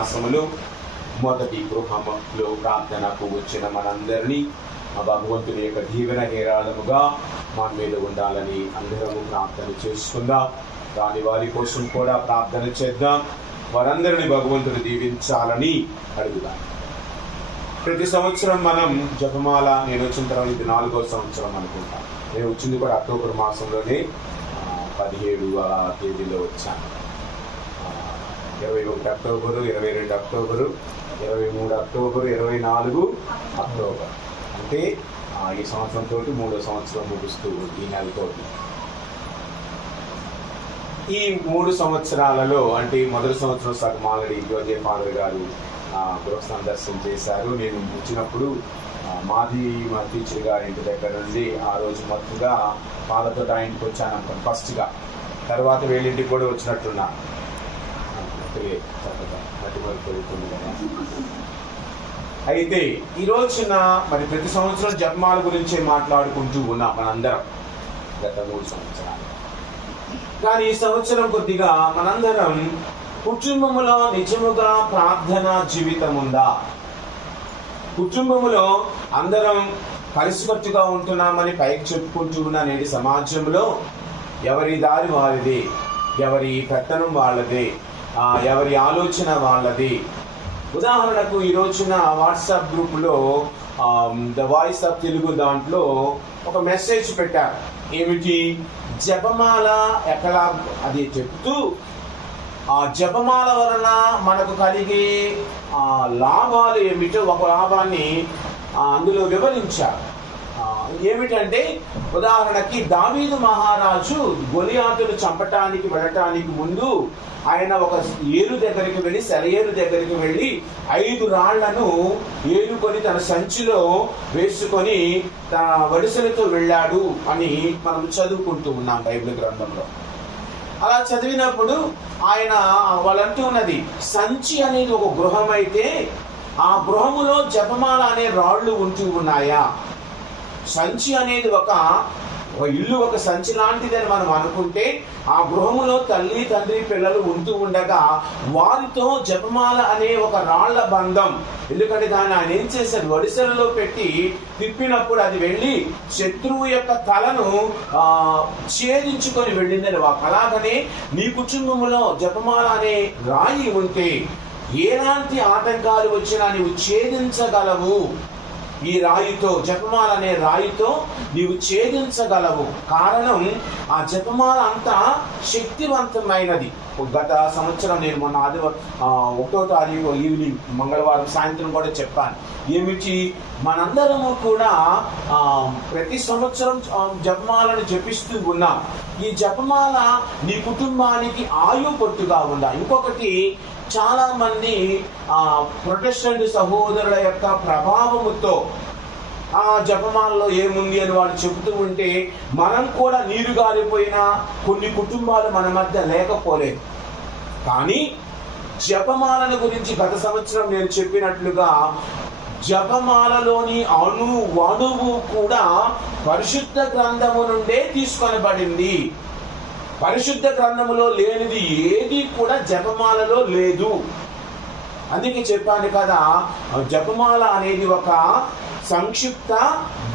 మాసములు మొదటి గృహంలో ప్రార్థనకు వచ్చిన మనందరినీ భగవంతుని యొక్క దీవెన హేరాళముగా మన మీద ఉండాలని అందరము ప్రార్థన చేసుకుందాం. దాని వారి కోసం కూడా ప్రార్థన చేద్దాం. వారందరినీ భగవంతుని దీవించాలని అడుగుదాం. ప్రతి సంవత్సరం మనం జపమాల, నేను వచ్చిన తర్వాత ఇది 4వ సంవత్సరం అనుకుంటాను. నేను వచ్చింది కూడా అక్టోబర్ మాసంలోనే 17వ తేదీలో వచ్చాను. 21 అక్టోబరు, 22 అక్టోబరు, 23 అక్టోబరు, 24 అక్టోబర్. అంటే ఈ సంవత్సరంతో 3వ సంవత్సరం ముగుస్తూ ఈ నెలతో. ఈ 3 సంవత్సరాలలో అంటే మొదటి సంవత్సరం సగం ఆల్రెడీ జోజే ఫాదర్ గారు గృహ సందర్శన చేశారు. నేను వచ్చినప్పుడు మా టీచర్ గారి ఇంటి దగ్గర నుండి ఆ రోజు మొత్తంగా వాళ్ళతో ఆయనకి వచ్చాను అనుకోండి ఫస్ట్గా. తర్వాత వీళ్ళింటికి కూడా వచ్చినట్టున్నా. మట్టి వరకు పెరుగుతుంది కదా. అయితే ఈ రోజున మరి ప్రతి సంవత్సరం జపమాల గురించి మాట్లాడుకుంటూ ఉన్నాం మనందరం గత 3 సంవత్సరాలు. కానీ ఈ సంవత్సరం కొద్దిగా మనందరం కుటుంబములో నిజముగా ప్రార్థన జీవితం ఉందా? కుటుంబములో అందరం కలిసికట్టుగా ఉంటున్నామని పైకి చెప్పుకుంటూ ఉన్న నేటి సమాజంలో ఎవరి దారి వారిది, ఎవరి పెత్తనం వాళ్ళది, ఎవరి ఆలోచన వాళ్ళది. ఉదాహరణకు ఈ రోజున వాట్సాప్ గ్రూపులో ద వాయిస్ ఆఫ్ తెలుగు దాంట్లో ఒక మెసేజ్ పెట్టారు. ఏమిటి? జపమాల ఎక్కడ అది చెప్తూ ఆ జపమాల వలన మనకు కలిగే లాభాలు ఏమిటో ఒక లాభాన్ని అందులో వివరించారు. ఏమిటంటే ఉదాహరణకి దావీదు మహారాజు గొలియాతును చంపటానికి వెళ్ళటానికి ముందు ఆయన ఒక ఏరు దగ్గరికి వెళ్ళి, సెలయేరు దగ్గరికి వెళ్ళి 5 రాళ్లను ఏరుకొని తన సంచిలో వేసుకొని తన వడిసెలతో వెళ్ళాడు అని మనం చదువుకుంటూ ఉన్నాం బైబిల్ గ్రంథంలో. అలా చదివినప్పుడు ఆయన వాళ్ళంటూ ఉన్నది, సంచి అనేది ఒక గృహం అయితే ఆ గృహములో జపమాల అనే రాళ్ళు ఉంటూ ఉన్నాయా? సంచి అనేది ఒక ఇల్లు, ఒక సంచి లాంటిదని మనం అనుకుంటే ఆ గృహములో తల్లి, తండ్రి, పిల్లలు ఉంటూ ఉండగా వారితో జపమాల అనే ఒక రాళ్ల బంధం. ఎందుకంటే దాన్ని ఆయన ఏం చేశారు? వడిసెలలో పెట్టి తిప్పినప్పుడు అది వెళ్ళి శత్రువు యొక్క తలను ఛేదించుకొని వెళ్ళిందని. అలాగనే నీ కుటుంబంలో జపమాల అనే రాయి ఉంటే ఎలాంటి ఆటంకాలు వచ్చినా నీవు ఛేదించగలవు. ఈ రాయితో, జపమాల అనే రాయితో నీవు ఛేదించగలవు. కారణం ఆ జపమాల అంతా శక్తివంతమైనది. గత సంవత్సరం నేను మొన్న 1వ తారీఖు ఈవినింగ్ మంగళవారం సాయంత్రం కూడా చెప్పాను. ఏమిటి? మనందరము కూడా ప్రతి సంవత్సరం జపమాలను జపిస్తూ ఉన్నాం. ఈ జపమాల నీ కుటుంబానికి ఆయు పొట్టుగా ఉందా? ఇంకొకటి, చాలా మంది ప్రొటెస్టెంట్ సహోదరుల యొక్క ప్రభావముతో ఆ జపమాలలో ఏముంది అని వాళ్ళు చెబుతూ ఉంటే మనం కూడా నీరు గారిపోయిన కొన్ని కుటుంబాలు మన మధ్య లేకపోలేదు. కానీ జపమాలను గురించి గత సంవత్సరం నేను చెప్పినట్లుగా జపమాలలోని అణువు కూడా పరిశుద్ధ గ్రంథము నుండే తీసుకొనబడింది. పరిశుద్ధ గ్రంథములో లేనిది ఏది కూడా జపమాలలో లేదు. అందుకే చెప్పాను కదా, జపమాల అనేది ఒక సంక్షిప్త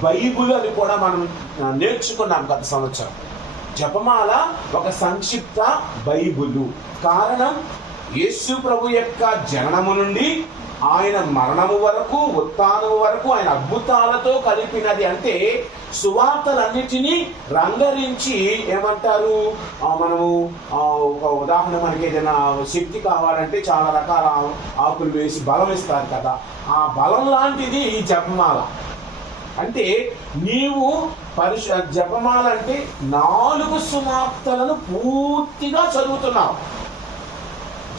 బైబుల్ అని కూడా మనం నేర్చుకున్నాం గత సంవత్సరం. జపమాల ఒక సంక్షిప్త బైబులు. కారణం, యేసు ప్రభు యొక్క జననము నుండి ఆయన మరణము వరకు, ఉత్థానము వరకు ఆయన అద్భుతాలతో కలిపినది. అంటే సువార్తలన్నిటినీ రంగరించి ఏమంటారు, మనము ఒక ఉదాహరణ, మనకి ఏదైనా శక్తి కావాలంటే చాలా రకాల ఆకులు వేసి బలం ఇస్తారు కదా, ఆ బలం లాంటిది ఈ జపమాల. అంటే నీవు జపమాల అంటే 4 సువార్తలను పూర్తిగా చదువుతున్నావు.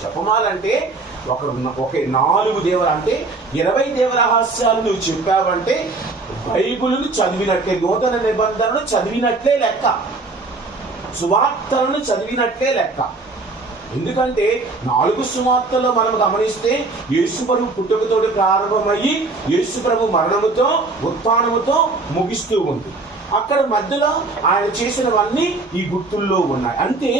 జపమాల అంటే ఒక 4 దేవర అంటే 20 దేవరహస్యాలు నువ్వు చెప్పావంటే బైబిల్ను చదివినట్లే, నూతన నిబంధనను చదివినట్లే లెక్క, సువార్తలను చదివినట్లే లెక్క. ఎందుకంటే 4 సువార్తల్లో మనం గమనిస్తే యేసు ప్రభు పుట్టుకతోటి ప్రారంభమయ్యి యేసు ప్రభు మరణముతో ఉత్థానముతో ముగిస్తూ ఉంది. అక్కడ మధ్యలో ఆయన చేసినవన్నీ ఈ గుర్తుల్లో ఉన్నాయి. అంటే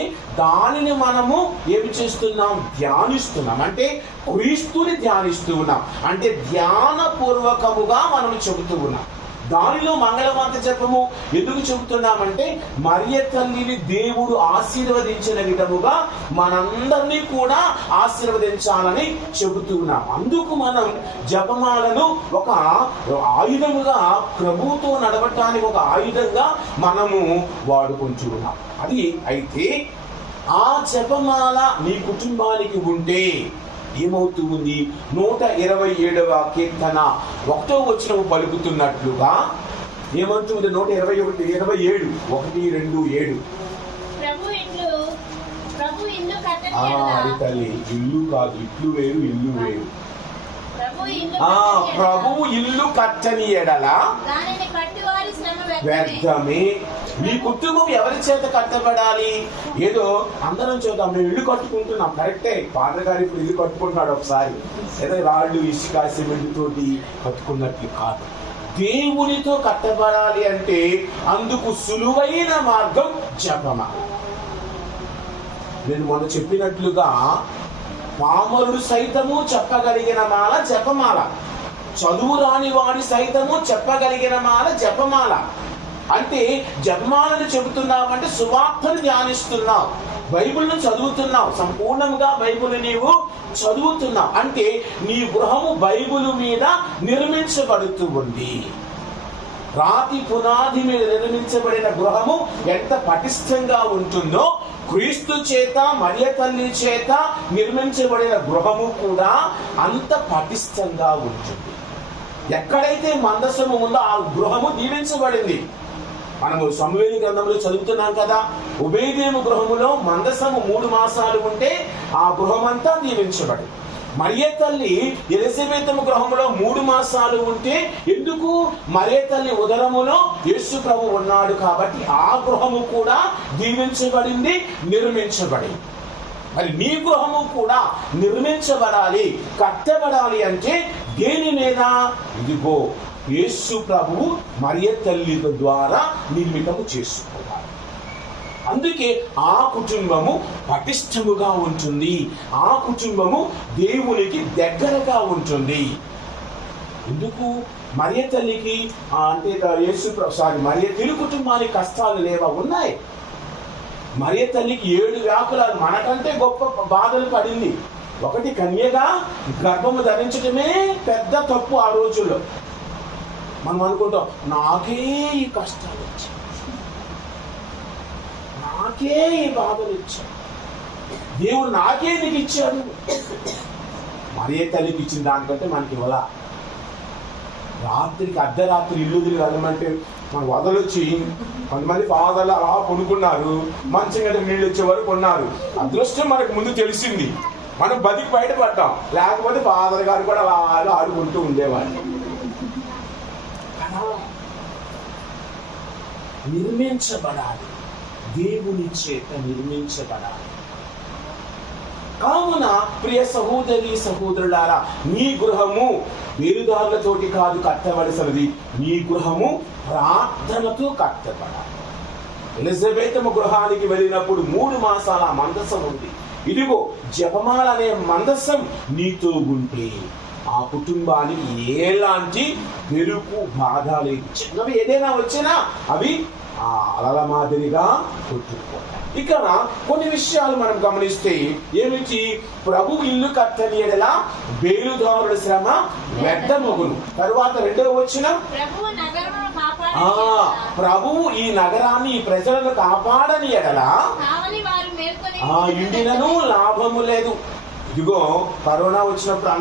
దానిని మనము ఏమి చేస్తున్నాం? ధ్యానిస్తున్నాం. అంటే క్రీస్తుని ధ్యానిస్తూ ఉన్నాం. అంటే ధ్యానపూర్వకముగా మనం చెబుతూ ఉన్నాం. దానిలో మంగళవార్త జపము ఎందుకు చెబుతున్నామంటే మరియ తల్లిని దేవుడు ఆశీర్వదించిన విధముగా మనందరినీ కూడా ఆశీర్వదించాలని చెబుతున్నాం. అందుకు మనం జపమాలను ఒక ఆయుధముగా, ప్రభువుతో నడవటానికి ఒక ఆయుధంగా మనము వాడుకుంటున్నాం. అది అయితే ఆ జపమాల నీ కుటుంబానికి ఉంటే ఏమవుతుంది? 127వ కీర్తన 1వ వచనం పలుకుతున్నట్లుగా ఏమంటుంది? 127 అది తల్లి, ఇల్లు కాదు, ఇట్లు వేరు, ఇల్లు వేరు. ప్రభువు ఇల్లు కట్టని ఎడల వ్యర్థమే. మీ కుటుంబం ఎవరి చేత కట్టబడాలి? ఏదో అందరం చూద్దాం, మేము ఇల్లు కట్టుకుంటున్నాం, కరెక్టే. ఫాదర్ గారు ఇప్పుడు ఇల్లు కట్టుకుంటున్నాడు ఒకసారి, ఏదో రాళ్ళు, ఇసుక, సిమెంట్ తోటి కట్టుకున్నట్లు కాదు. దేవునితో కట్టబడాలి అంటే అందుకు సులువైన మార్గం జపమా. నేను మొన్న చెప్పినట్లుగా పామరుడు సైతము చెప్పగలిగిన మాల జపమాల, చదువు రాని వాడి సైతము చెప్పగలిగిన మాల జపమాల. అంటే జపమాలను చెబుతున్నావంటే సువార్తను ధ్యానిస్తున్నావు, బైబిల్ను చదువుతున్నావు, సంపూర్ణంగా బైబిల్ నీవు చదువుతున్నావు. అంటే నీ గృహము బైబిల్ మీద నిర్మించబడుతూ ఉంది. రాతి పునాది మీద నిర్మించబడిన గృహము ఎంత పటిష్టంగా ఉంటుందో, క్రీస్తు చేత, మరియ తల్లి చేత నిర్మించబడిన గృహము కూడా అంత పటిష్టంగా ఉంటుంది. ఎక్కడైతే మందసము ఉందో ఆ గృహము దీవించబడింది. మనము సమూయేలు గ్రంథంలో చదువుతున్నాం కదా, ఉబేదేము గృహములో మందసము 3 మాసాలు ఉంటే ఆ గృహమంతా దీవించబడింది. మరియ తల్లి ఎలిజబెతము గృహములో 3 మాసాలు ఉంటే ఎందుకు? మరియ తల్లి ఉదరములో యేసు ప్రభు ఉన్నాడు కాబట్టి ఆ గృహము కూడా దీవించబడింది, నిర్మించబడింది. మరి నీ గృహము కూడా నిర్మించబడాలి, కట్టబడాలి అంటే దేని మీద? ఇదిగో యేసు ప్రభువు మరియ తల్లి ద్వారా నిర్మితము చేసుకోవాలి. అందుకే ఆ కుటుంబము పటిష్టముగా ఉంటుంది, ఆ కుటుంబము దేవునికి దగ్గరగా ఉంటుంది. ఎందుకు? మరియ తల్లికి అంటే మరియ తిరు కుటుంబానికి కష్టాలు లేవా? ఉన్నాయి. మరియ తల్లికి 7 వ్యాకులాలు, మనకంటే గొప్ప బాధలు పడింది. ఒకటి, కన్యగా గర్భము ధరించడమే పెద్ద తప్పు ఆ రోజుల్లో. మనం అనుకుంటాం, నాకే ఈ కష్టాలు వచ్చాయి, నాకే ఈ బాధలు ఇచ్చాడు, దేవుడు నాకే నీకు ఇచ్చాడు. మరియ తల్లికి ఇచ్చిన దానికంటే మనకి ఇవ్వలా. రాత్రికి అర్ధరాత్రి ఇల్లు తిరిగి వెళ్ళమంటే మన వదలొచ్చి కొంతమంది ఫాదర్లు అలా కొనుక్కున్నారు, మంచం గంట నీళ్ళు వచ్చే వరకు కొన్నారు. అదృష్టం మనకు ముందు తెలిసింది, మనం బతికి బయటపడ్డాం. లేకపోతే ఫాదర్ గారు కూడా అలా ఆడుకుంటూ ఉండేవాళ్ళు. నిర్మించబడాలి, దేవుని చేత నిర్మించబడాలి. కావున ప్రియ సహోదరి సహోదరులారా, నీ గృహము వేరుదారులతోటి కాదు కట్టవలసినది, నీ గృహము ప్రార్థనతో కట్టబడాలి. ఎలిజబెతము గృహానికి వెళ్ళినప్పుడు 3 మాసాల మందసం ఉంది. ఇదిగో జపమాల అనే మందసం నీతో ఉంటే ఆ కుటుంబానికి ఎలాంటి పెరుగు బాధ లేదు. చిన్నవి ఏదైనా వచ్చినా అవి ఆ అలల మాదిరిగా కొట్టుకుపోతాయి. ఇక కొన్ని విషయాలు మనం గమనిస్తే ఏమిటి? ప్రభు ఇల్లు కట్టని ఎడల బేలుదారుల శ్రమ వ్యర్థమగును. తరువాత 2వ వచనం, ప్రభువు ఈ నగరాన్ని, ఈ ప్రజలను కాపాడని ఎడల ఇండినను లాభము లేదు. ఇదిగో కరోనా వచ్చినప్పుడు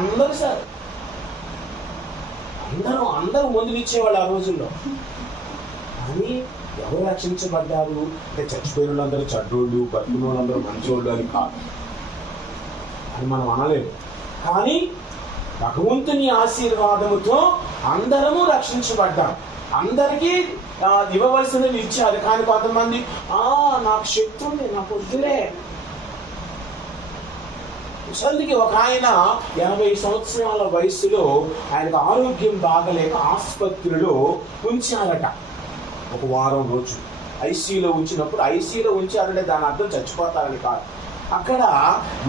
అందరూ ముందునిచ్చేవాళ్ళు ఆ రోజుల్లో. కానీ ఎవరు రక్షించబడ్డారు అంటే చచ్చిపోయిన వాళ్ళందరూ చెడ్డోళ్ళు, బతుకున్న వాళ్ళందరూ మంచోళ్ళు అని కాదు, అని మనం అనలేము. కానీ భగవంతుని ఆశీర్వాదముతో అందరము రక్షించబడ్డాం. అందరికీ ఇవ్వవలసినవి ఇచ్చారు. కానీ కొంతమంది నాకు శక్తి ఉంది, నాకు వద్దులే. ముసలికి ఒక ఆయన 80 సంవత్సరాల వయసులో ఆయనకు ఆరోగ్యం బాగలేక ఆసుపత్రిలో ఉంచారట. ఒక వారం రోజు ఐసీయూలో ఉంచినప్పుడు, ఐసీయూలో ఉంచారంటే దాని అర్థం చచ్చిపోతారని కాదు. అక్కడ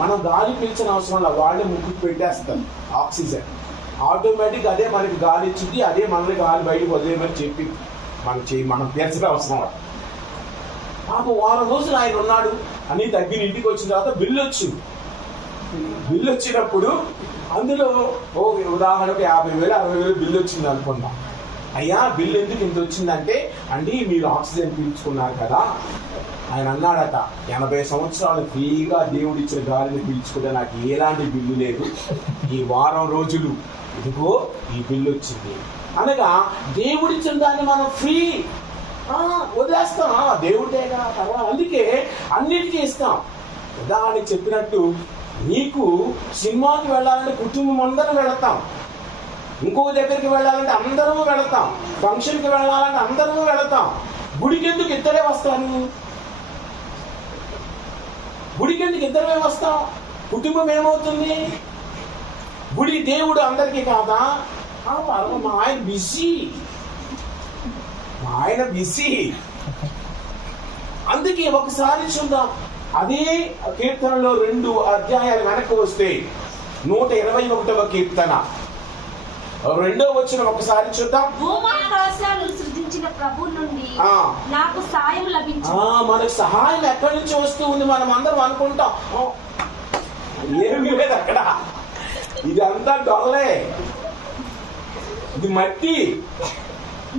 మనం గాలి పీల్చిన అవసరం లేదు, వాళ్ళే ముక్కుకు పెట్టేస్తారు ఆక్సిజన్. ఆటోమేటిక్ అదే మనకి గాలి ఇచ్చింది, అదే మనల్ని గాలి బయటకు వదిలేమని చెప్పి మనం పీల్చడం అవసరం. పాపం వారం రోజులు ఆయన ఉన్నాడు అని తగ్గిన ఇంటికి వచ్చిన తర్వాత బిల్లు వచ్చింది. బిల్లు వచ్చినప్పుడు అందులో ఉదాహరణకు 50,000 60,000 బిల్లు వచ్చింది అనుకుందాం. అయ్యా బిల్లు ఎందుకు ఇంత వచ్చిందంటే, అండి మీరు ఆక్సిజన్ పీల్చుకున్నారు కదా. ఆయన అన్నాడట, 80 సంవత్సరాలు ఫ్రీగా దేవుడిచ్చిన గాలిని పీల్చుకుంటే నాకు ఎలాంటి బిల్లు లేదు, ఈ వారం రోజులు ఇదిగో ఈ బిల్లు వచ్చింది. అనగా దేవుడిచ్చిన దాన్ని మనం ఫ్రీ వదిలేస్తాం, దేవుడిదేగా తర్వాత అందుకే అన్నిటికీ ఇస్తాం. ఉదాహరణకి చెప్పినట్టు, నీకు సినిమాకి వెళ్ళాలంటే కుటుంబం అందరం వెళతాం, ఇంకొక దగ్గరికి వెళ్ళాలంటే అందరము వెళతాం, ఫంక్షన్కి వెళ్ళాలంటే అందరము వెళతాం. గుడికి ఎందుకు ఇద్దరే వస్తాను? గుడికి ఎందుకు ఇద్దరమే వస్తాం? కుటుంబం ఏమవుతుంది? గుడి దేవుడు అందరికీ కాదా? మా ఆయన బిజీ, మా ఆయన బిజీ. అందుకే ఒకసారి చూద్దాం, అదే కీర్తనలో 2 అధ్యాయాలు వెనక్కి వస్తే 121వ కీర్తన 2వ వచనం ఒకసారి చూద్దాం. సృజించిన ప్రభు నుండి నాకు సహాయం లభించింది. మనకు సహాయం ఎక్కడి నుంచి వస్తూ ఉంది? మనం అందరం అనుకుంటాం ఏమీ లేదు అక్కడ, ఇదంతా డొల్లే, ఇది మట్టి,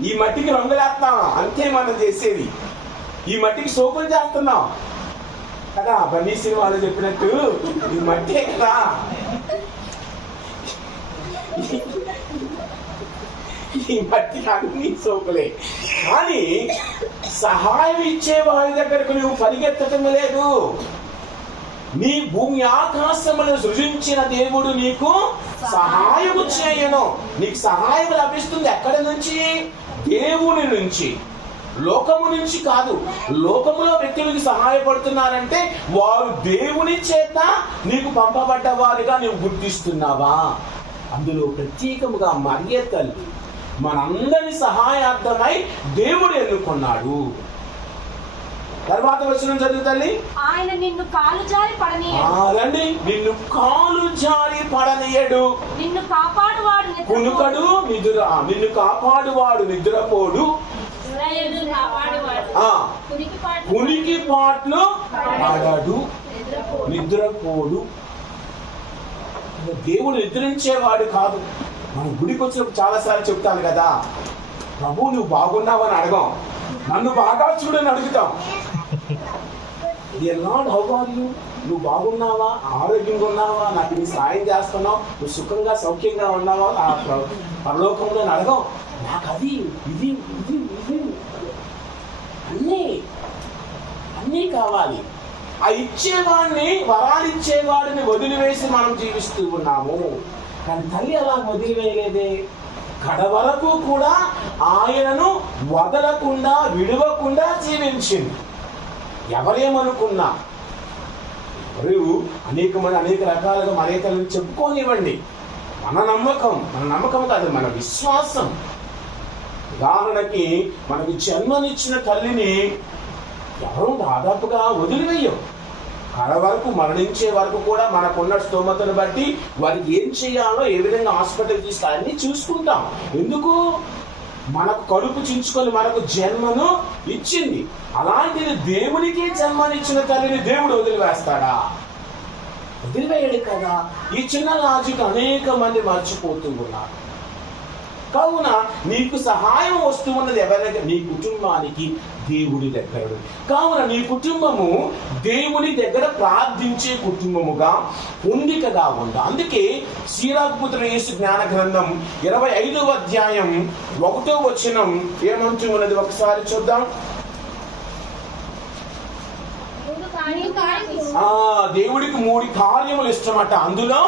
ఈ మట్టికి రంగులేస్తాం అంతే మనం చేసేది, ఈ మట్టికి సోకులు చేస్తున్నాం కదా. బన్నీ సినిమాలో చెప్పినట్టు ఇది మట్టే కదా, ఈ మట్టికి అన్ని సోకులే. కానీ సహాయం ఇచ్చే వారి దగ్గరకు నువ్వు పరిగెత్తటం లేదు. నీ భూమి ఆకాశములను సృజించిన దేవుడు నీకు సహాయము చేయను. నీకు సహాయం లభిస్తుంది ఎక్కడి నుంచి? దేవుని నుంచి, లోకము నుంచి కాదు. లోకములో వ్యక్తులకి సహాయపడుతున్నారంటే వారు దేవుని చేత నీకు పంపబడ్డ వారిగా నువ్వు గుర్తిస్తున్నావా? అందులో ప్రత్యేకముగా మరియ తల్లి మనందరి సహాయార్థమై దేవుడు ఎన్నుకున్నాడు. తర్వాత వచనం చదువు తల్లి. ఆయన నిన్ను కాలు జారి పడనీయడు. నిన్ను కాలు జారి పడనీయడు. నిన్ను కాపాడువాడు కునుకడు నిద్ర, నిన్ను కాపాడువాడు నిద్రపోడు, కునికి పాట్లు పడడు, నిద్రపోడు. దేవుడు నిద్రించేవాడు కాదు. మనం గుడికి వచ్చినప్పుడు చాలాసార్లు చెప్తాను కదా, ప్రభు నువ్వు బాగున్నావని అడగాం, నన్ను బాగా చూడని అడుగుతాం. లార్డ్ హౌ ఆర్ యూ, నువ్వు బాగున్నావా, ఆరోగ్యంగా ఉన్నావా, నాకు నీ సాయం చేస్తున్నావు, నువ్వు సుఖంగా సౌఖ్యంగా ఉన్నావా ఆ పరలోకంలో అడగం. నాకు అది ఇది ఇది ఇది అన్నీ కావాలి. ఆ ఇచ్చేవాడిని, వరాలు ఇచ్చేవాడిని వదిలివేసి మనం జీవిస్తూ ఉన్నాము. కానీ తల్లి అలా వదిలివేయలేదే. కడ వరకు కూడా ఆయనను వదలకుండా విడవకుండా జీవించింది. ఎవరేమనుకున్నా, ఎవరు అనేక రకాలుగా మన తల్లిని చెప్పుకోనివ్వండి, మన నమ్మకం కాదు, మన విశ్వాసం. ఉదాహరణకి మనకు జన్మనిచ్చిన తల్లిని ఎవరూ దాదాపుగా వదిలివేయం. కడ వరకు మరణించే వరకు కూడా మనకున్న స్తోమతను బట్టి వారికి ఏం చేయాలో, ఏ విధంగా హాస్పిటల్ తీసుకోవాలని చూసుకుంటాం. ఎందుకు? మనకు కడుపు చించుకొని మనకు జన్మను ఇచ్చింది. అలాంటిది దేవునికి జన్మనిచ్చిన తల్లిని దేవుడు వదిలివేస్తాడా? వదిలివేయడు కదా. ఈ చిన్న లాజిక్ అనేక మంది మర్చిపోతూ ఉన్నారు. కావున నీకు సహాయం వస్తూ ఉన్నది ఎవరి దగ్గర? నీ కుటుంబానికి దేవుడి దగ్గర. కావున నీ కుటుంబము దేవుని దగ్గర ప్రార్థించే కుటుంబముగా పొందికగా ఉందా. అందుకే సీరాకు పుత్రుడు యేసు జ్ఞాన గ్రంథం 25వ అధ్యాయం 1వ వచనం ఏమంటూ ఉన్నది ఒకసారి చూద్దాం. దేవుడికి 3 కార్యములు ఇష్టమట. అందులో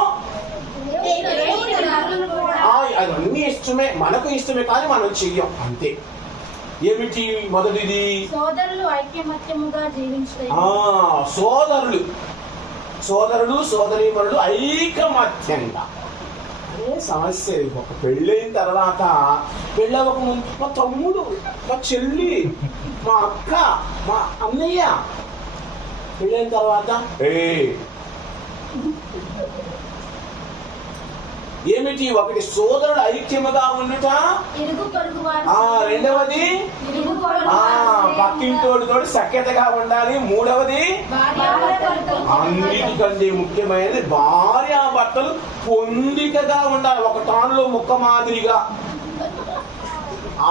అవన్నీ ఇష్టమే, మనకు ఇష్టమే, కానీ మనం చెయ్యం అంతే. ఏమిటి? మొదటిది సోదరులు ఐకమత్యముగా జీవించడం. సోదరులు సోదరీమణులు ఐకమత్యంగా అదే సమస్య. ఒక పెళ్ళైన తర్వాత పెళ్ళవక ముందు మా తమ్ముడు, మా చెల్లి, మా అక్క, మా అన్నయ్య, పెళ్ళైన తర్వాత ఏమిటి? ఒకటి సోదరుడు ఐక్యముగా ఉండుట, రెండవది పక్కింటోడితో సఖ్యతగా ఉండాలి, మూడవది అన్నిటికంటే ముఖ్యమైనది భార్యాభర్తలు పొందికగా ఉండాలి. ఒక టానులో ముక్క మాదిరిగా.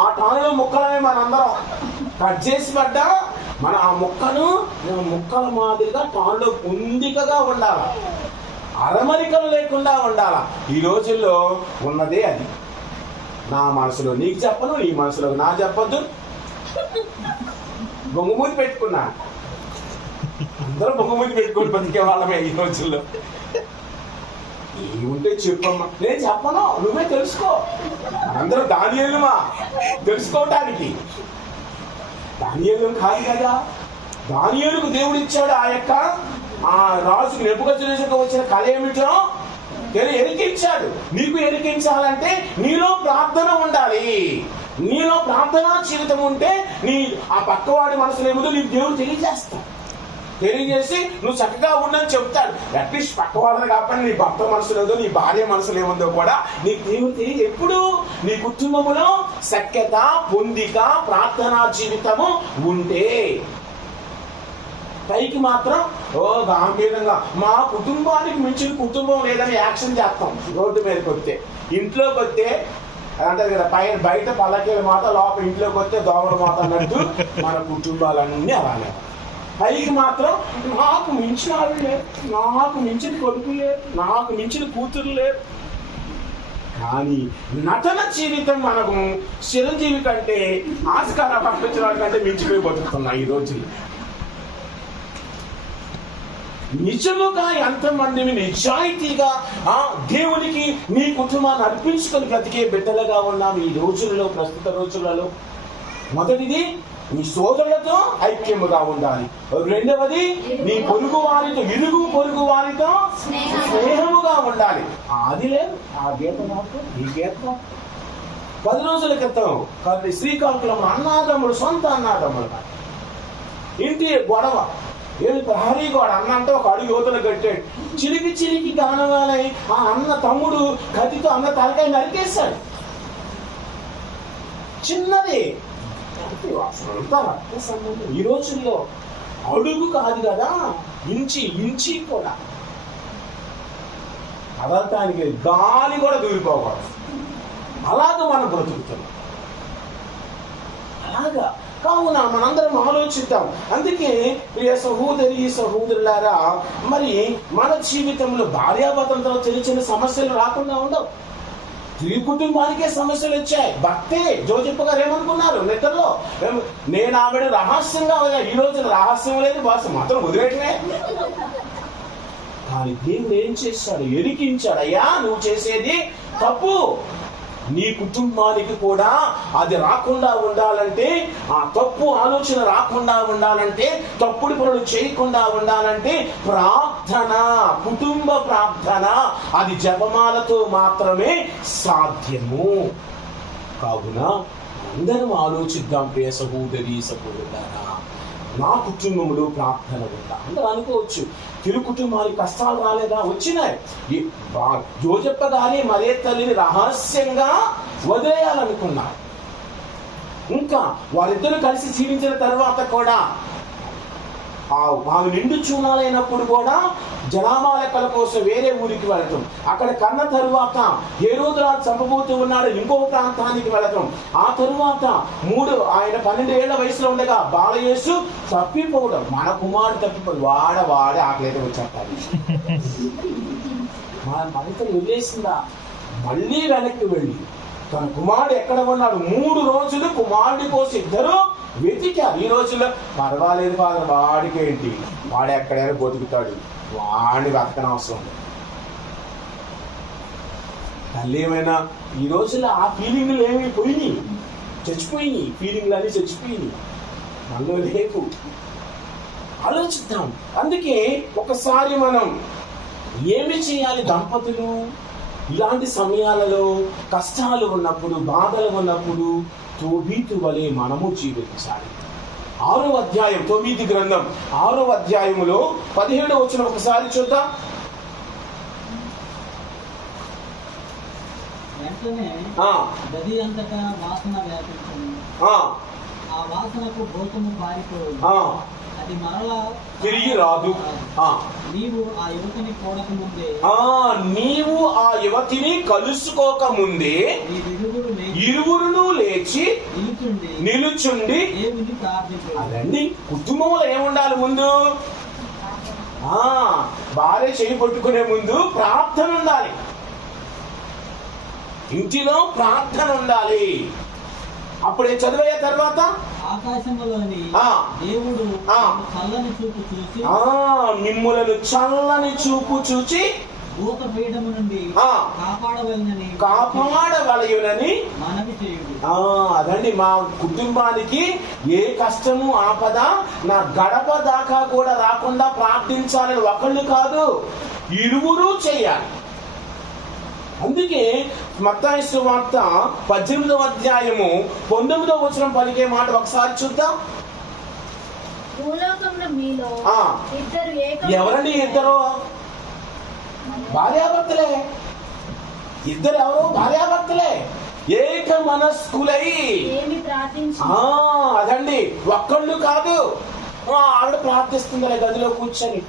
ఆ టానులో ముక్కలమే మనందరం కట్ చేసి పడ్డా మన ఆ ముక్కల మాదిరిగా టానులో పొందికగా ఉండాలి, అరమరికలు లేకుండా ఉండాలా. ఈ రోజుల్లో ఉన్నదే అది. నా మనసులో నీకు చెప్పను, నీ మనసులో నా చెప్పొద్దు. బొంగుమూతి పెట్టుకున్నా, అందరూ బొంగుమూతి పెట్టుకుని బతికే వాళ్ళమే ఈ రోజుల్లో. ఏముంటే చెప్పమ్మా, నేను చెప్పను, నువ్వే తెలుసుకో. అందరూ దానియేలుమా తెలుసుకోవటానికి. దానియేలు కాదు కదా, దానియేలుకు దేవుడు ఇచ్చాడు ఆ యొక్క ఆ రాజుకు నెబుకద్నెజరుకు వచ్చిన కళ ఏమిటో ఎరికించాడు. నీకు ఎరికించాలంటే నీలో ప్రార్థన ఉండాలి. నీలో ప్రార్థనా జీవితం ఉంటే నీ ఆ పక్కవాడి మనసులో ఏముందో నీకు దేవుడు తెలియజేసి నువ్వు చక్కగా ఉండని చెప్తాడు. అట్లీస్ట్ పక్కవాడిని కాకపోతే నీ భర్త మనసులో ఏదో, నీ భార్య మనసులో ఏముందో కూడా నీకు దేవుడు తెలియదు. ఎప్పుడు నీ కుటుంబంలో సఖ్యత, పొందిక, ప్రార్థనా జీవితము ఉంటే పైకి మాత్రం గాంభీర్యంగా మా కుటుంబానికి మించిన కుటుంబం లేదని యాక్షన్ చేస్తాం. రోడ్డు మీదకి వస్తే, ఇంట్లోకి వస్తే అంటారు కదా, బయట పల్లకీల మాట, లోపల ఇంట్లోకి వస్తే దోమల మాట అన్నట్టు మన కుటుంబాలన్నీ అలానే. పైకి మాత్రం నాకు మించిన వాళ్ళు లేరు, నాకు మించిన కొడుకు లేరు, నాకు మించిన కూతురు లేరు. కానీ నటన జీవితం మనకు చిరంజీవి కంటే, ఆస్కార్ పంపించిన కంటే మించిపోయి బతుకుతున్నాం ఈ రోజు. నిజముగా ఎంతమందిని నిజాయితీగా దేవునికి నీ కుటుంబాన్ని అర్పించుకొని బ్రతికే బిడ్డలుగా ఉన్నాం ఈ రోజుల్లో, ప్రస్తుత రోజులలో. మొదటిది నీ సోదరులతో ఐక్యముగా ఉండాలి. రెండవది నీ పొరుగు వారితో, ఇరుగు పొరుగు వారితో స్నేహముగా ఉండాలి. అది లేదు, ఆ గీత నాకు ఈ గీత. 10 రోజుల క్రితం శ్రీకాకుళం అన్నాదమ్ముడు, సొంత అన్నాదమ్ముడు ఇంటి గొడవ. ఏమి ప్రహరీ గోడ, అన్న అంటే ఒక అడుగు యువతలు కట్టాడు. చిలికి గానవాలై ఆ అన్న తమ్ముడు కత్తితో అన్న తలకాయ నరికేశాడు. చిన్నది. ఈ రోజుల్లో అడుగు కాదు కదా, ఇంచి కూడా కదలటానికి గాలి కూడా దూరిపోకూడదు. అలాగ మనం బ్రతుకుతున్నాం. అలాగా కావున మనందరం ఆలోచిద్దాం. అందుకే ప్రియ సహోదరి సహోదరులారా, మరి మన జీవితంలో భార్యాభర్తలతో చిన్న సమస్యలు రాకుండా ఉండవు. ఈ కుటుంబానికే సమస్యలు వచ్చాయి. భక్తే జోజప్ప గారు ఏమనుకున్నారు నిద్రలో, నేను ఆవిడ రహస్యంగా, ఈ రోజున రహస్యం లేదు, బాస్ మాత్రం వదిలేటమే. కానీ దేవుడు ఏం చేశాడు? ఎరికించాడు. అయ్యా నువ్వు చేసేది తప్పు, నీ కుటుంబానికి కూడా అది రాకుండా ఉండాలంటే, ఆ తప్పు ఆలోచన రాకుండా ఉండాలంటే, తప్పుడు పనులు చేయకుండా ఉండాలంటే ప్రార్థన, కుటుంబ ప్రార్థన, అది జపమాలతో మాత్రమే సాధ్యము. కావున అందరం ఆలోచిద్దాం ప్రియ సహోదరి సహోదరులారా, నా కుటుంబంలో ప్రార్థన ఉందా? అందరూ అనుకోవచ్చు, తిరు కుటుంబానికి కష్టాలు రాలేదా? వచ్చినాయి. జోజప్ప గారి మరే తల్లిని రహస్యంగా వదిలేయాలనుకున్నారు. ఇంకా వారిద్దరూ కలిసి జీవించిన తర్వాత కూడా ఆమె నిండు చూడాలైనప్పుడు కూడా జనామాలకల కోసం వేరే ఊరికి వెళతాం. అక్కడ కన్న తరువాత హేరోదు రాజు చంపబోతూ ఉన్నాడు, ఇంకో ప్రాంతానికి వెళతాం. ఆ తరువాత ఆయన 12 ఏళ్ల వయసులో ఉండగా బాలయేసు తప్పిపోవడం, మన కుమారుడు తప్పిపోయి వాడే ఆకలితో వచ్చేస్తాడు. మన మనితను వదిలేసిందా? మళ్ళీ వెనక్కి వెళ్ళి తన కుమారుడు ఎక్కడ ఉన్నాడు 3 రోజులు కుమారుడి కోసం ఇద్దరు వెతికారు. ఈ రోజుల్లో పర్వాలేదు ఫాదర్, వాడికేంటి, వాడు ఎక్కడైనా బతుకుతాడు, వాడిని వెతకని అవసరం లేదు. తల్లి ఏమైనా ఈ రోజుల్లో ఆ ఫీలింగ్లు ఏమి పోయినాయి, చచ్చిపోయినాయి. ఫీలింగ్లు అన్నీ చచ్చిపోయినాయి, మనలో లేవు. ఆలోచిద్దాం. అందుకే ఒకసారి మనం ఏమి చేయాలి? దంపతులు ఇలాంటి సమయాలలో కష్టాలు ఉన్నప్పుడు, బాధలు ఉన్నప్పుడు తోబీతు వలె మనము జీవించాలి. 6వ అధ్యాయం, తోబీతు గ్రంథం 6వ అధ్యాయములో 17వ వచనం ఒకసారి చూద్దాం. వెంటనే గది అంతటా వాసన వ్యాపించింది. ఆ వాసనకు భూతము పారిపోయింది. అది మరలా తిరిగి రాదు. నీవు ఆ యువతిని చూడక ముందే, నీవు ఆ యువతిని కలుసుకోక ముందే ఇరువురును లేచి నిలుచుండి దేవుని ప్రార్థించు. అదండి కుటుంబంలో ఏముండాలి ముందు? భార్య చేయి పట్టుకునే ముందు ప్రార్థన ఉండాలి. ఇంటిలో ప్రార్థన ఉండాలి. అప్పుడే చదివే తర్వాత ఆకాశంలోని దేవుడు చల్లని చూపు చూసి మిమ్ములను చల్లని చూపు చూచి భూత పీడము నుండి కాపాడవలయునని మనవి చేయుడు. అదండి, మా కుటుంబానికి ఏ కష్టము ఆపద నా గడప దాకా కూడా రాకుండా ప్రార్థించాలని ఒకళ్ళు కాదు, ఇరువురు చేయాలి. అందుకే మత్తయి సువార్త 18వ అధ్యాయము 19వ వచనం పలికే మాట ఒకసారి చూద్దాం. ఎవరండి ఇద్దరు? భార్యాభర్తలే. ఇద్దరు ఎవరు? భార్యాభర్తలే. ఏక మనస్కులై. అదండి, ఒక్కళ్ళు కాదు. ఆవిడ ప్రార్థిస్తుందిలే గదిలో కూర్చొని,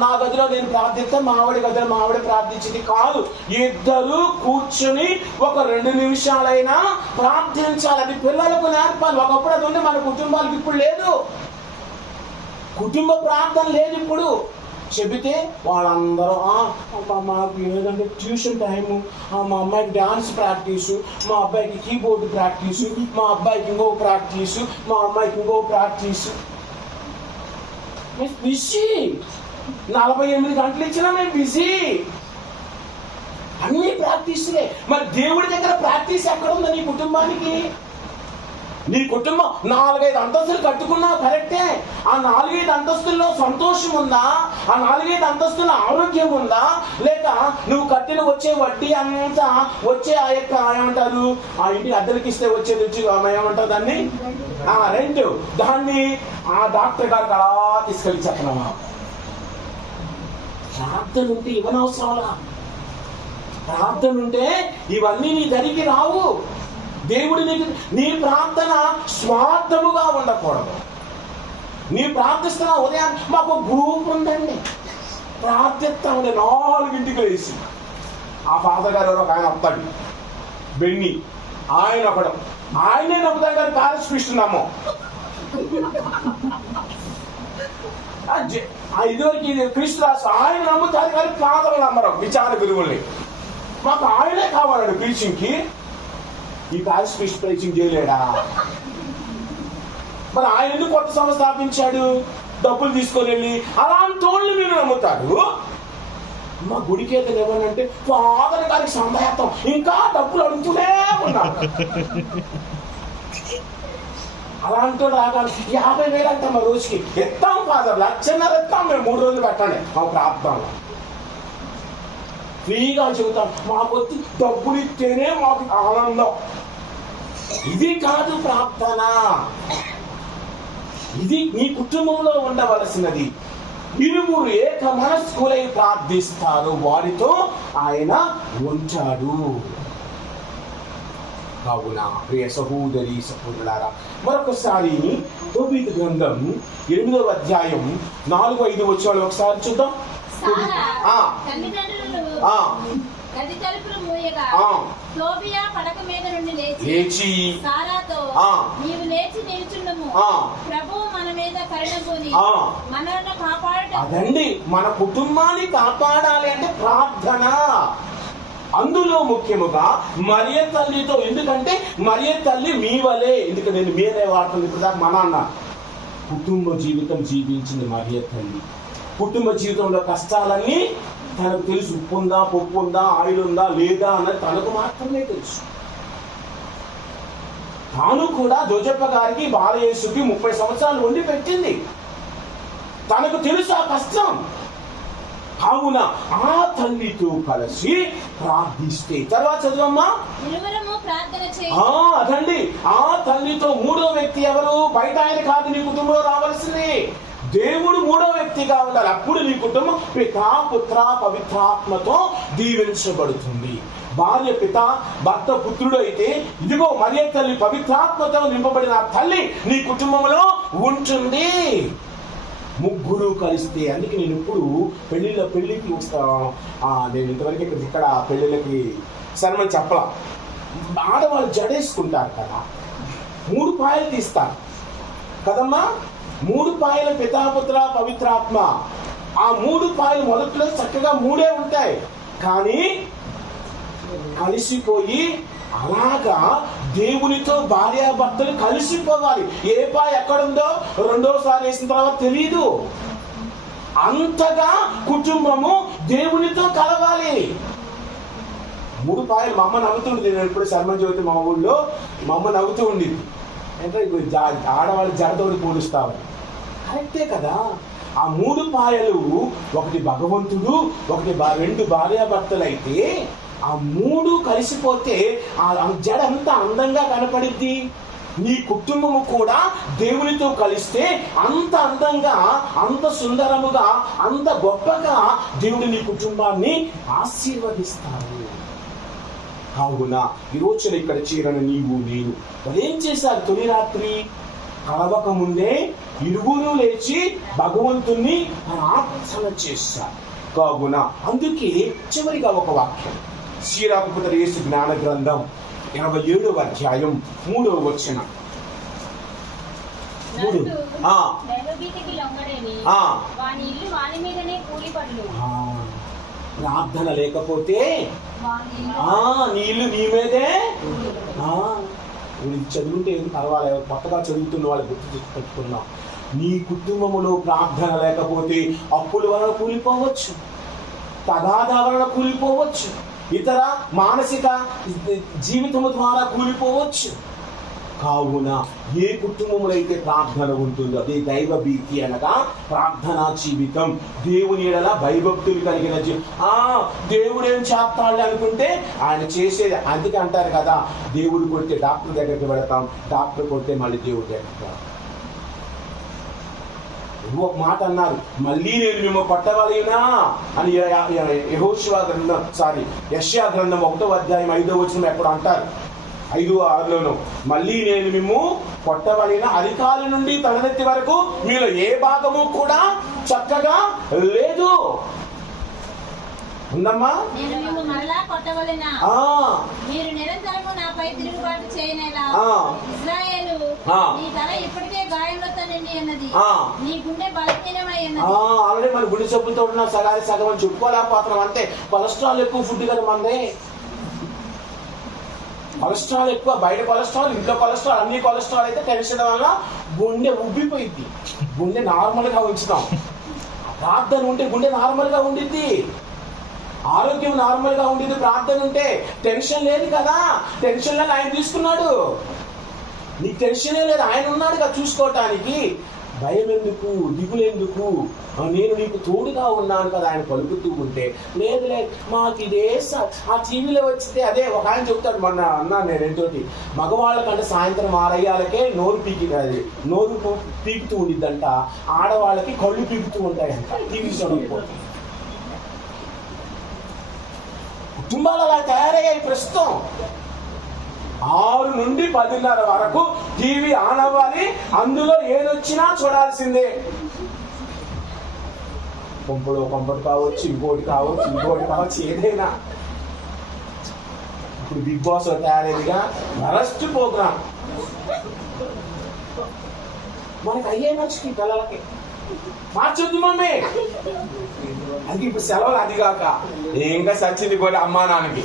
నా గదిలో నేను ప్రార్థిస్తాను, మా ఆవిడ గదిలో మా ఆవిడ ప్రార్థించింది కాదు. ఇద్దరు కూర్చుని ఒక 2 నిమిషాలైనా ప్రార్థించాలి. అది పిల్లలకు నేర్పాలి. ఒకప్పుడు అది ఉంది, మన కుటుంబాలకు ఇప్పుడు లేదు. కుటుంబ ప్రార్థన లేదు ఇప్పుడు. చెబితే వాళ్ళందరూ మాకు ఏదంటే ట్యూషన్ టైము, మా అమ్మాయికి డాన్స్ ప్రాక్టీసు, మా అబ్బాయికి కీబోర్డు ప్రాక్టీసు, మా అబ్బాయికి ఇంకో ప్రాక్టీసు, మా అమ్మాయికి ఇంకో ప్రాక్టీసు. బిజీ. 48 గంటలు ఇచ్చినా మేము బిజీ. అన్ని ప్రాక్టీసులే. మరి దేవుడి దగ్గర ప్రాక్టీస్ ఎక్కడ ఉందా నీ కుటుంబానికి? నీ కుటుంబం 4-5 అంతస్తులు కట్టుకున్నావు కరెక్టే. ఆ 4-5 అంతస్తుల్లో సంతోషం ఉందా? ఆ 4-5 అంతస్తుల్లో ఆరోగ్యం ఉందా? లేక నువ్వు కట్టిన వచ్చే వడ్డీ అంతా వచ్చే ఆ యొక్క ఏమంటారు, ఆ ఇంటికి అద్దెలకి ఇస్తే వచ్చేది వచ్చి ఏమంటారు దాన్ని, రెంట్, దాన్ని ఆ డాక్టర్ గారికి అలా తీసుకెళ్ళి చెప్పనమా? ప్రార్థన ఉంటే ఇవ్వనవసరంలా. ప్రార్థన ఉంటే ఇవన్నీ నీ దరికి రావు. దేవుడి నీకు, నీ ప్రార్థన స్వార్థముగా ఉండకూడదు. నీ ప్రార్థిస్తున్న ఉదయం మాకు గ్రూప్ ఉందండి, ప్రార్థిస్తామండి 4ంటికి వేసి. ఆ ఫాదర్ గారు ఎవరో ఒక ఆయన వస్తాడు, బెన్ని, ఆయన ఒకడు, ఆయనే నమ్ముతాడు కానీ ప్యారిస్ పిస్తున్నాము. ఇదివరకు క్రీస్తు రాసు ఆయన నమ్ముతారు కానీ ఫాదర్ నమ్మరు, విచార గురువుల్ని. మాకు ఆయనే కావాలండి ప్రీచింగ్ కి. ఈ ప్యారిస్ ఫిష్ ప్రీచింగ్ చేయలేడా? మరి ఆయన ఎందుకు కొత్త సంస్థ స్థాపించాడు? డబ్బులు తీసుకొని వెళ్ళి అలాంటి వాళ్ళు మీరు నమ్ముతారు. మా గుడికి అయితే ఇవ్వనంటే ఫాదర్ గారికి సందేహం, ఇంకా డబ్బులు అడుగుతూనే ఉన్నారు. అలాంటి రాగాలి 50,000 అంటాం మా రోజుకి. ఎత్తాం ఫాదర్, 1,50,000 ఎత్తాం మేము. 3 రోజులు పెట్టండి మా ప్రార్థనలో. ఫ్రీగా చెబుతాం, మాకు వచ్చి డబ్బులు ఇస్తేనే మాకు ఆనందం. ఇది కాదు ప్రార్థన. ఇది నీ కుటుంబంలో ఉండవలసినది. ఇరువురు ఏక మనస్కులై ప్రార్థిస్తారు, వారితో ఆయన ఉంటాడు. కావున ప్రియ సహోదరి సహోదరులారా, మరొకసారి తోబీతు గ్రంథం 8వ అధ్యాయం 4-5 వచనాలు ఒకసారి చూద్దాం. గది తలుపులు మూయగా తోబియా పడక మీద నుండి లేచి సారాతో, నీవు లేచి నిల్చుండుము, ప్రభువు మన మీద కరుణ పొంది మనల్ని కాపాడు. అదండి, మన కుటుంబాన్ని కాపాడాలి అంటే ప్రార్థన. అందులో ముఖ్యముగా మరియ తల్లితో. ఎందుకంటే మరియ తల్లి మీ వలే, ఎందుకంటే నేను మీరే వాడుతుంది ఇప్పుడు దాకా మన అన్న కుటుంబ జీవితం జీవించింది మరియ తల్లి. కుటుంబ జీవితంలో కష్టాలన్నీ తనకు తెలుసు. ఉప్పు ఉందా, పప్పు ఉందా, ఆయిల్ ఉందా లేదా అన్నది తనకు మాత్రమే తెలుసు. తాను కూడా జోజప్ప గారికి బాలయేసుకి 30 సంవత్సరాలు వండి పెట్టింది. తనకు తెలుసు ఆ కష్టం. కావున ఆ తల్లితో కలిసి ప్రార్థిస్తే, తర్వాత చదువమ్మా. ఇరువురము ప్రార్థన చేయి. అదండి, ఆ తల్లితో మూడో వ్యక్తి ఎవరు? బయట ఆయన కాదు నీ కుటుంబంలో రావాల్సింది, దేవుడు మూడో వ్యక్తిగా ఉండాలి. అప్పుడు నీ కుటుంబం పితా పుత్ర పవిత్రాత్మతో దీవించబడుతుంది. భార్య పిత, భర్త పుత్రుడు అయితే, ఇదిగో మరియ తల్లి పవిత్రాత్మతో నింపబడిన తల్లి నీ కుటుంబంలో ఉంటుంది. ముగ్గురు కలిస్తే, అందుకే నేను ఇప్పుడు పెళ్లికి వస్తాను. నేను ఇంతవరకు ఇక్కడ పెళ్లిళ్ళకి సన్మని చెప్పలా. ఆడవాళ్ళు జడేసుకుంటారు కదా, 3 పాయలు తీస్తారు కదమ్మా. 3 పాయల పితాపుత్ర పవిత్రాత్మ. ఆ 3 పాయలు మొదట్లో చక్కగా 3 ఉంటాయి, కానీ కలిసిపోయి అలాగా దేవునితో భార్యాభర్తలు కలిసిపోవాలి. ఏ పాయ ఎక్కడుందో రెండోసారి వేసిన తర్వాత తెలియదు. అంతగా కుటుంబము దేవునితో కలవాలి. 3 పాయలు. మా అమ్మ నవ్వుతుండేది, నేను ఎప్పుడు శర్మ జ్యోతి మా ఊళ్ళో మా అమ్మ నవ్వుతూ ఉండేది. అంటే ఆడవాళ్ళు జడతోటి పోలుస్తామని. కరెక్టే కదా. ఆ 3 పాయలు, ఒకటి భగవంతుడు, ఒకటి 2 భార్యాభర్తలు అయితే, ఆ 3 కలిసిపోతే ఆ జడ అంత అందంగా కనపడిద్ది. నీ కుటుంబము కూడా దేవునితో కలిస్తే అంత అందంగా, అంత సుందరముగా, అంత గొప్పగా దేవుడు నీ కుటుంబాన్ని ఆశీర్వదిస్తాడు. కావున ఈ రోజున ఇక్కడ చేరని నీవు నేను వాళ్ళు ఏం చేశారు? తొలి రాత్రి కలవక ముందే ఇరువురు లేచి భగవంతుణ్ణి ప్రార్థన చేశారు. కావున అందుకే చివరిగా ఒక వాక్యం, శ్రీరామపుత్ర యేసు జ్ఞాన గ్రంథం 27వ అధ్యాయం 3వ వచనం. ప్రార్థన లేకపోతే నీళ్ళు నీ మీదే. చదువుంటే ఏం పర్వాలేదు, కొత్తగా చదువుతున్న వాళ్ళు గుర్తు పెట్టుకున్నాం. నీ కుటుంబములో ప్రార్థన లేకపోతే అప్పుల వలన కూలిపోవచ్చు, తగాదా వలన కూలిపోవచ్చు, ఇతర మానసిక జీవితము ద్వారా కూలిపోవచ్చు. కావున ఏ కుటుంబంలో అయితే ప్రార్థన ఉంటుందో అదే దైవ భీతి అనగా ప్రార్థనా జీవితం. దేవుని ఎడల భయభక్తులు కలిగిన దేవుడు ఏం చేస్తాడు అనుకుంటే ఆయన చేసేది. అందుకే అంటారు కదా, దేవుడు కొడితే డాక్టర్ దగ్గరికి వెళతాం, డాక్టర్ కొడితే మళ్ళీ దేవుడి దగ్గరికి. ఒక మాట అన్నారు, మళ్ళీ నేను మేము కొట్టవలేనా అని యెషయా గ్రంథం 1వ అధ్యాయం 5వ వచనం ఎప్పుడు అంటారు, 5-6లోను. మళ్ళీ నేను మేము కొట్టవలన అరికాల నుండి తలనెత్తి వరకు మీలో ఏ భాగము కూడా చక్కగా లేదు. ఉందమ్మా? నేను మిమ్ము మరలా కొట్టవలెనా? మీరు నిరంతరము నాపై తిరుగుబాటు చేయనేలా? ఇశ్రాయేలు, నీ తల ఇప్పటికే గాయములతో నిండి ఉన్నది, నీ గుండె బలహీనమై ఉన్నది. ఆల్రెడీ మన గుండె జబ్బులతో ఉన్న సగం అని చెప్పుకోలేకపోతున్నాం. అంతే, కొలెస్ట్రాల్ ఎక్కువ ఫుడ్ కదా మనదే. కొలెస్ట్రాల్ ఎక్కువ, బయట కొలెస్ట్రాల్, ఇంట్లో కొలెస్ట్రాల్, అన్ని కొలెస్ట్రాల్ అయితే టెన్షన్ వల్ల గుండె ఉబ్బిపోయింది. గుండె నార్మల్ గా ఉంచుతాం. ప్రార్థన ఉంటే గుండె నార్మల్ గా ఉండిద్ది, ఆరోగ్యం నార్మల్ గా ఉండేది. ప్రార్థన ఉంటే టెన్షన్ లేదు కదా. టెన్షన్ లేని ఆయన తీసుకున్నాడు, నీకు టెన్షనే లేదు, ఆయన ఉన్నాడు కదా చూసుకోవటానికి. భయం ఎందుకు, దిగులెందుకు, నేను నీకు తోడుగా ఉన్నాను కదా ఆయన పలుకుతూ ఉంటే. లేదు మాకు ఇదే ఆ టీవీలో వచ్చితే అదే ఒక ఆయన చెప్తాడు, మొన్న అన్నాను నేను ఏంటోటి, మగవాళ్ళకంటే సాయంత్రం 6 నోరు పీకుతూ ఉండిద్దంట, ఆడవాళ్ళకి కళ్ళు పీకుతూ ఉంటాయంట టీవీ చూడకపోతే. కుటుంబాలు అలా తయారయ్యాయి ప్రస్తుతం. 6 నుండి 10:30 వరకు టీవీ ఆన్ అవ్వాలి, అందులో ఏదొచ్చినా చూడాల్సిందే. కొంపటి కావచ్చు, ఇంకోటి కావచ్చు, ఏదైనా. ఇప్పుడు బిగ్ బాస్ తయారైందిగా, వరస్ట్ ప్రోగ్రామ్. మనకి అయ్యే మనిషికి పిల్లలకి మార్చొద్దు మమ్మీ, అది ఇప్పుడు సెలవులు అదిగాక ఇంకా సచ్చింది కూడా అమ్మా నాన్నకి.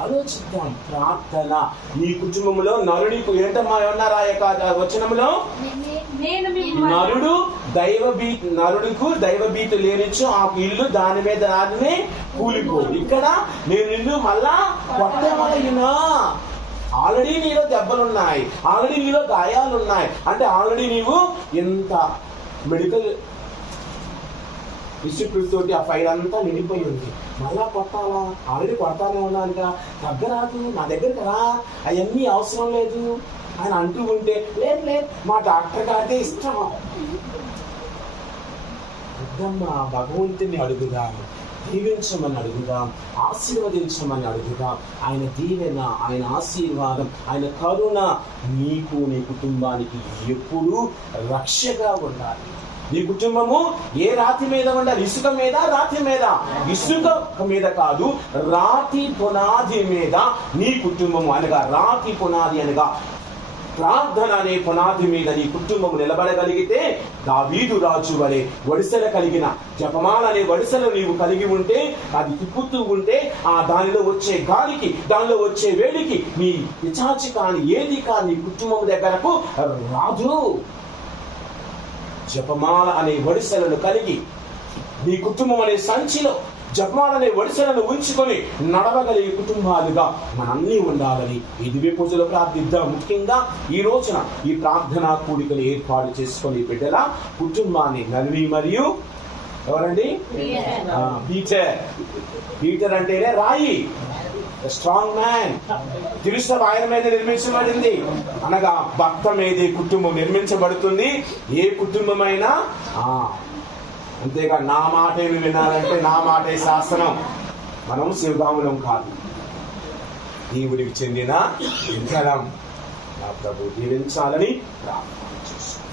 ఆలోచిద్దాం. ప్రార్థన నీ కుటుంబంలో నరుడికి ఏంటమ్మా ఏమన్నారా వచనంలో, నరుడుకు దైవభీతి లేనిచ్చు ఆ ఇల్లు దాని మీద దానినే కూలిపో. ఇక్కడ నేను ఇల్లు మళ్ళా కొట్టవలయునా. ఆల్రెడీ నీలో దెబ్బలున్నాయి, ఆల్రెడీ నీలో గాయాలున్నాయి, అంటే ఆల్రెడీ నీవు ఎంత మెడికల్ ఇసుకతోటి ఆ ఫైల్ అంతా నిండిపోయి ఉంది. మళ్ళా కొట్టాలా? ఆల్రెడీ కొడతానే ఉన్నానుగా, తగ్గరాదు, నా దగ్గరికి రా, అవన్నీ అవసరం లేదు అని అంటూ ఉంటే, లేదు లేదు మా డాక్టర్ గారిదే ఇష్టం. వద్దమ్మా, భగవంతుని అడుగుదాం, దీవించమని అడుగుదాం, ఆశీర్వదించమని అడుగుదాం. ఆయన దీవెన, ఆయన ఆశీర్వాదం, ఆయన కరుణ నీకు నీ కుటుంబానికి ఎప్పుడూ రక్షగా ఉండాలి. నీ కుటుంబము ఏ రాతి మీద ఉండాలి? ఇసుక మీద, రాతి మీద? ఇసుక మీద కాదు, రాతి పునాది మీద నీ కుటుంబము అనగా, రాతి పునాది అనగా ప్రార్థన అనే పునాది మీద నీ కుటుంబం నిలబడగలిగితే, దావీదు రాజు వలె వడిసెల కలిగిన జపమాల అనే వడిసెలు నీవు కలిగి ఉంటే, అది తిప్పుతూ ఉంటే ఆ దానిలో వచ్చే గాలికి, దానిలో వచ్చే వేడికి నీ పిశాచి కాని ఏది కాని నీ కుటుంబం దగ్గరకు రాదు. జపమాల అనే వడిసెలను కలిగి నీ కుటుంబం అనే సంచిలో జపమాలనే వడిసెలను ఉంచుకొని నడవగలిగే కుటుంబాలుగా మనందీ ఉండాలని ఈ దివ్య పూజలో ప్రార్థిద్దాం. ముఖ్యంగా ఈ రోజున ఈ ప్రార్థనా కూడికను ఏర్పాటు చేసుకొని బిడ్డల కుటుంబాన్ని నలిని మరియు ఎవరండి? పీటర్ అంటేనే రాయి, స్ట్రాంగ్ మ్యాన్. తిరుసభ ఆయన మీద నిర్మించబడింది అనగా భక్త మీదే కుటుంబం నిర్మించబడుతుంది. ఏ కుటుంబమైనా అంతేగా నా మాటే వినాలంటే నా మాటే శాసనం. మనం శివగాములం కాదు, దేవుడికి చెందిన విగ్రహం. నా ప్రభు దీవించాలని ప్రార్థన చేస్తున్నాం.